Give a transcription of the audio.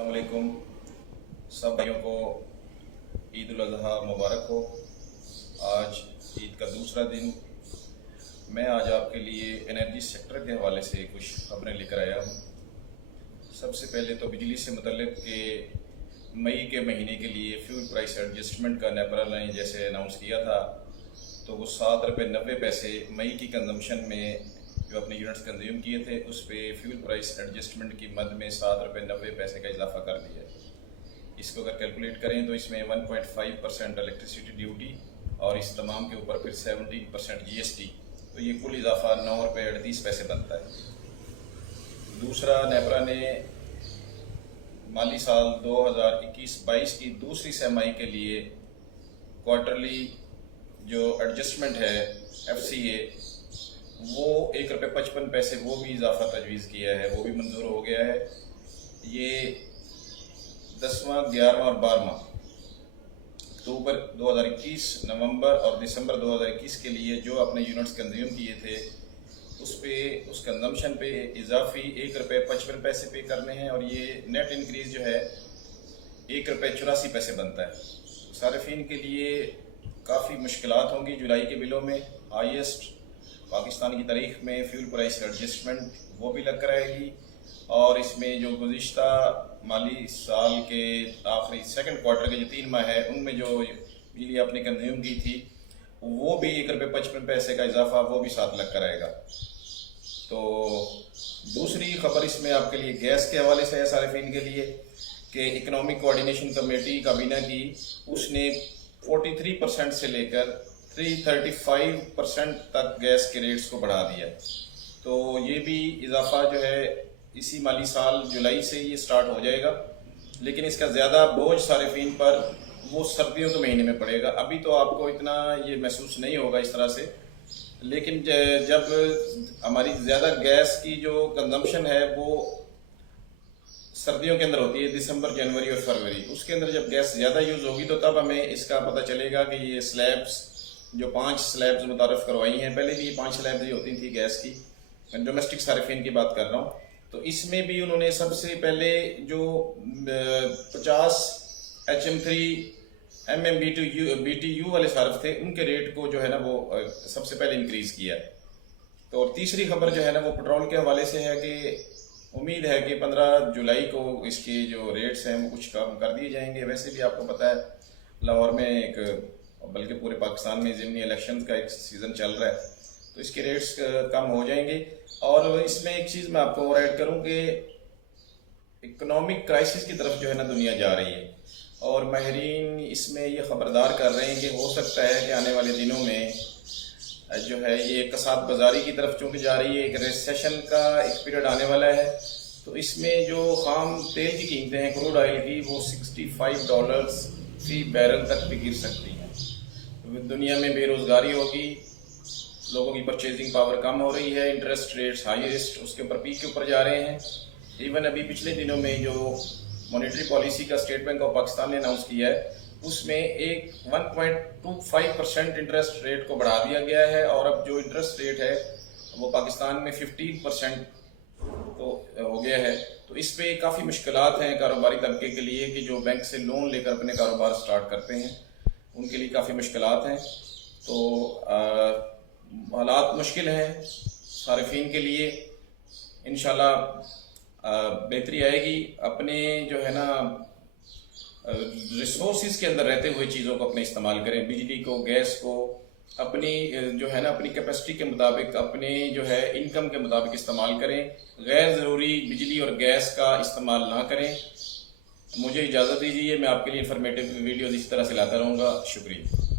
अस्सलाम वालेकुम। सब भाइयों को ईद उल अज़हा मुबारक हो। आज ईद का दूसरा दिन। मैं आज आपके लिए एनर्जी सेक्टर के हवाले से कुछ खबरें लेकर आया हूँ। सबसे पहले तो बिजली से मुतल्लिक के मई के महीने के लिए फ्यूल प्राइस एडजस्टमेंट का नेपरा ने जैसे अनाउंस किया था, तो वो 7 रुपये 90 पैसे मई की कंजम्पशन में जो अपने यूनिट्स कंज्यूम किए थे उस पर फ्यूल प्राइस एडजस्टमेंट की मद में 7 रुपये 90 पैसे का इजाफा कर दिया है। इसको अगर कैलकुलेट करें तो इसमें 1.5% इलेक्ट्रिसिटी ड्यूटी और इस तमाम के ऊपर फिर 17% GST, तो ये कुल इजाफा 9 रुपये 38 पैसे बनता है। दूसरा, नेपरा ने माली साल 2021-22 की दूसरी छमाही के लिए क्वार्टरली जो एडजस्टमेंट है FCA, वो 1 रुपये 55 पैसे वो भी इजाफा तजवीज़ किया है, वो भी मंजूर हो गया है। ये 10वां, 11वां और 12वां अक्टूबर 2021, नवंबर और दिसंबर 2021 के लिए जो अपने यूनिट्स कंज्यूम किए थे उस पे उस कंजम्पशन पे इजाफी 1 रुपये 55 पैसे पे करने हैं, और ये नेट इंक्रीज जो है 1 रुपये 84 पैसे बनता है। सारिफिन के लिए काफ़ी मुश्किलात होंगी जुलाई के बिलों में। हाईएस्ट पाकिस्तान की तारीख में फ्यूल प्राइस एडजस्टमेंट वो भी लग कर आएगी, और इसमें जो गुज़िश्ता माली साल के आखिरी सेकंड क्वार्टर के जो 3 माह है उनमें जो बिजली आपने कंज्यूम की थी वो भी 1 रुपये 55 पैसे का इजाफा वो भी साथ लग कर आएगा। तो दूसरी खबर इसमें आपके लिए गैस के हवाले से है सारिफिन के लिए कि इकनॉमिक कोऑर्डिनेशन कमेटी काबीना की उसने 43% से लेकर 335% तक गैस के रेट्स को बढ़ा दिया। तो ये भी इजाफा जो है इसी माली साल जुलाई से ये स्टार्ट हो जाएगा, लेकिन इसका ज़्यादा बोझ सारिफिन पर वो सर्दियों के महीने में पड़ेगा। अभी तो आपको इतना ये महसूस नहीं होगा इस तरह से, लेकिन जब हमारी ज़्यादा गैस की जो कंजम्पशन है वो सर्दियों के अंदर होती है, दिसंबर, जनवरी और फरवरी, उसके अंदर जब गैस ज़्यादा यूज़ होगी तो तब हमें इसका पता चलेगा कि ये स्लैब्स जो 5 स्लैब्स मुतारफ़ करवाई हैं, पहले भी ये 5 स्लैब्स ही होती थी गैस की, डोमेस्टिक सारिफिन की बात कर रहा हूँ। तो इसमें भी उन्होंने सबसे पहले जो 50 HM3 BTU वाले सारफ थे उनके रेट को जो है ना वो सबसे पहले इंक्रीज़ किया है। तो और तीसरी खबर जो है ना वो पेट्रोल के हवाले से है कि उम्मीद है कि 15 जुलाई को इसके जो रेट्स हैं वो कुछ कम कर दिए जाएंगे। वैसे भी आपको पता है लाहौर में एक, बल्कि पूरे पाकिस्तान में ज़िमनी इलेक्शन का एक सीज़न चल रहा है, तो इसके रेट्स कम हो जाएंगे। और इसमें एक चीज़ मैं आपको और ऐड करूँ कि इकोनॉमिक क्राइसिस की तरफ जो है ना दुनिया जा रही है, और माहिरीन इसमें ये ख़बरदार कर रहे हैं कि हो सकता है कि आने वाले दिनों में जो है ये कसाद बाजारी की तरफ चूँकि जा रही है, एक रिसेशन का एक पीरियड आने वाला है। तो इसमें जो खाम तेल की कीमतें हैं क्रूड ऑयल की वो $65 फी बैरल तक भी गिर सकती हैं। तो दुनिया में बेरोज़गारी होगी, लोगों की परचेजिंग पावर कम हो रही है, इंटरेस्ट रेट्स हाईएस्ट उसके ऊपर पीक के ऊपर जा रहे हैं। इवन अभी पिछले दिनों में जो मॉनेटरी पॉलिसी का स्टेट बैंक ऑफ पाकिस्तान ने अनाउंस किया है उसमें एक 1.25% इंटरेस्ट रेट को बढ़ा दिया गया है, और अब जो इंटरेस्ट रेट है वो पाकिस्तान में 15% तो हो गया है। तो इस पे काफ़ी मुश्किलात हैं कारोबारी तबके के लिए कि जो बैंक से लोन लेकर अपने कारोबार स्टार्ट करते हैं, उनके लिए काफ़ी मुश्किलात हैं। तो हालात मुश्किल हैं सारिफिन के लिए। इंशाल्लाह बेहतरी आएगी। अपने जो है ना रिसोर्सेज के अंदर रहते हुए चीज़ों को अपने इस्तेमाल करें, बिजली को, गैस को अपनी जो है ना अपनी कैपेसिटी के मुताबिक, अपने जो है इनकम के मुताबिक इस्तेमाल करें। गैर ज़रूरी बिजली और गैस का इस्तेमाल ना करें। मुझे इजाज़त दीजिए, मैं आपके लिए इंफॉर्मेटिव वीडियोज़ इस तरह से लाता रहूँगा। शुक्रिया।